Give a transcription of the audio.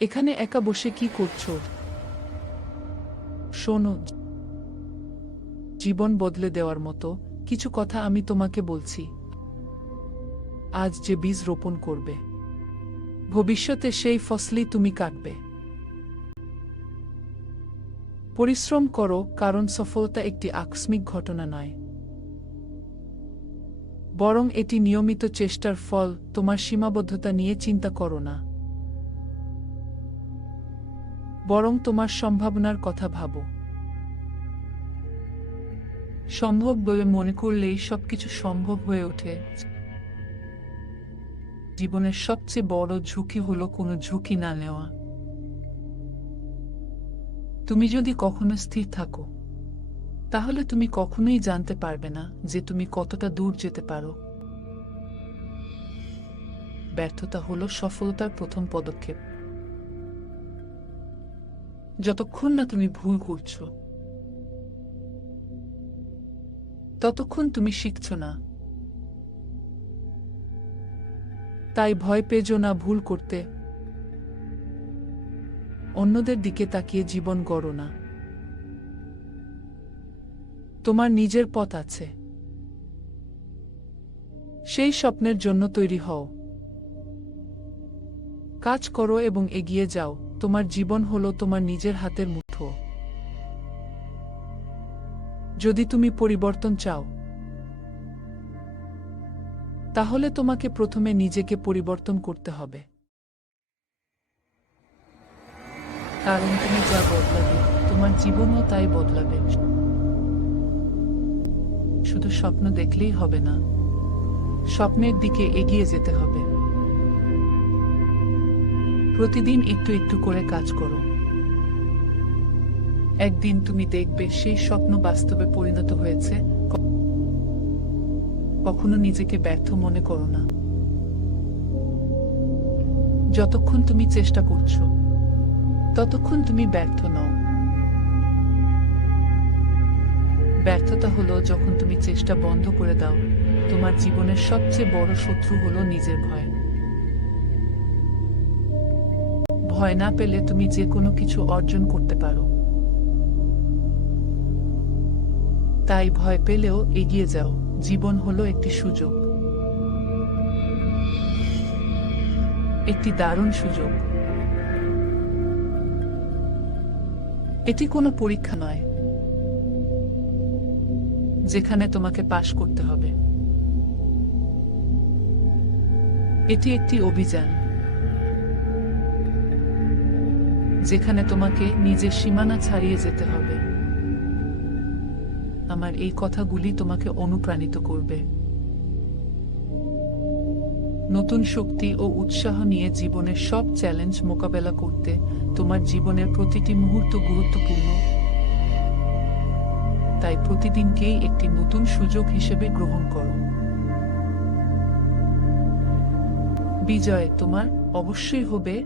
এখানে একা বসে কি করছ? শোনো, জীবন বদলে দেওয়ার মতো কিছু কথা আমি তোমাকে বলছি। আজ যে বীজ রোপণ করবে, ভবিষ্যতে সেই ফসলই তুমি কাটবে। পরিশ্রম করো, কারণ সফলতা একটি আকস্মিক ঘটনা নয়। বরং এটি নিয়মিত চেষ্টার ফল, তোমার সীমাবদ্ধতা নিয়ে চিন্তা করো না। বরং তোমার সম্ভাবনার কথা ভাবো। সম্ভব বলে মনে করলেই সবকিছু সম্ভব হয়ে ওঠে। জীবনের সবচেয়ে বড় ঝুঁকি হলো কোনো ঝুঁকি না নেওয়া। তুমি যদি কখনো স্থির থাকো, তাহলে তুমি কখনোই জানতে পারবে না যে তুমি কতটা দূর যেতে পারো। ব্যর্থতা হলো সফলতার প্রথম পদক্ষেপ। যতক্ষণ না তুমি ভুল করছ, ততক্ষণ তুমি শিখছ না। তাই ভয় পেজো না ভুল করতে। অন্যদের দিকে তাকিয়ে জীবন গড়ো না। তোমার নিজের পথ আছে। সেই স্বপ্নের জন্য তৈরি হও। কাজ করো এবং এগিয়ে যাও। তোমার জীবন হলো তোমার নিজের হাতের মুঠো। যদি তুমি পরিবর্তন চাও, তাহলে তোমাকে প্রথমে নিজেকে পরিবর্তন করতে হবে। কারণ তুমি যা বদলাবে, তোমার জীবনও তাই বদলাবে। শুধু স্বপ্ন দেখলেই হবে না, স্বপ্নের দিকে এগিয়ে যেতে হবে। প্রতিদিন একটু একটু করে কাজ করো। একদিন তুমি দেখবে সেই স্বপ্ন বাস্তবে পরিণত হয়েছে। কখনো নিজেকে ব্যর্থ মনে করো না। যতক্ষণ তুমি চেষ্টা করছ, ততক্ষণ তুমি ব্যর্থ নও। ব্যর্থতা হলো যখন তুমি চেষ্টা বন্ধ করে দাও, তোমার জীবনের সবচেয়ে বড় শত্রু হলো নিজের ভয়। ভয় না পেলে তুমি যে কোনো কিছু অর্জন করতে পারো। তাই ভয় পেলেও এগিয়ে যাও। জীবন হলো একটি সুযোগ। একটি দারুণ সুযোগ। এটি কোনো পরীক্ষা নয়, যেখানে তোমাকে পাশ করতে হবে। এটি একটি অভিযান। যেখানে তোমাকে নিজের সীমানা ছাড়িয়ে যেতে হবে। আমার এই কথাগুলি তোমাকে অনুপ্রাণিত করবে। নতুন শক্তি ও উৎসাহ নিয়ে জীবনের সব চ্যালেঞ্জ মোকাবেলা করতে তোমার জীবনের প্রতিটি মুহূর্ত গুরুত্বপূর্ণ। তাই প্রতিদিনকেই একটি নতুন সুযোগ হিসেবে গ্রহণ করো। বিজয় তোমার অবশ্যই হবে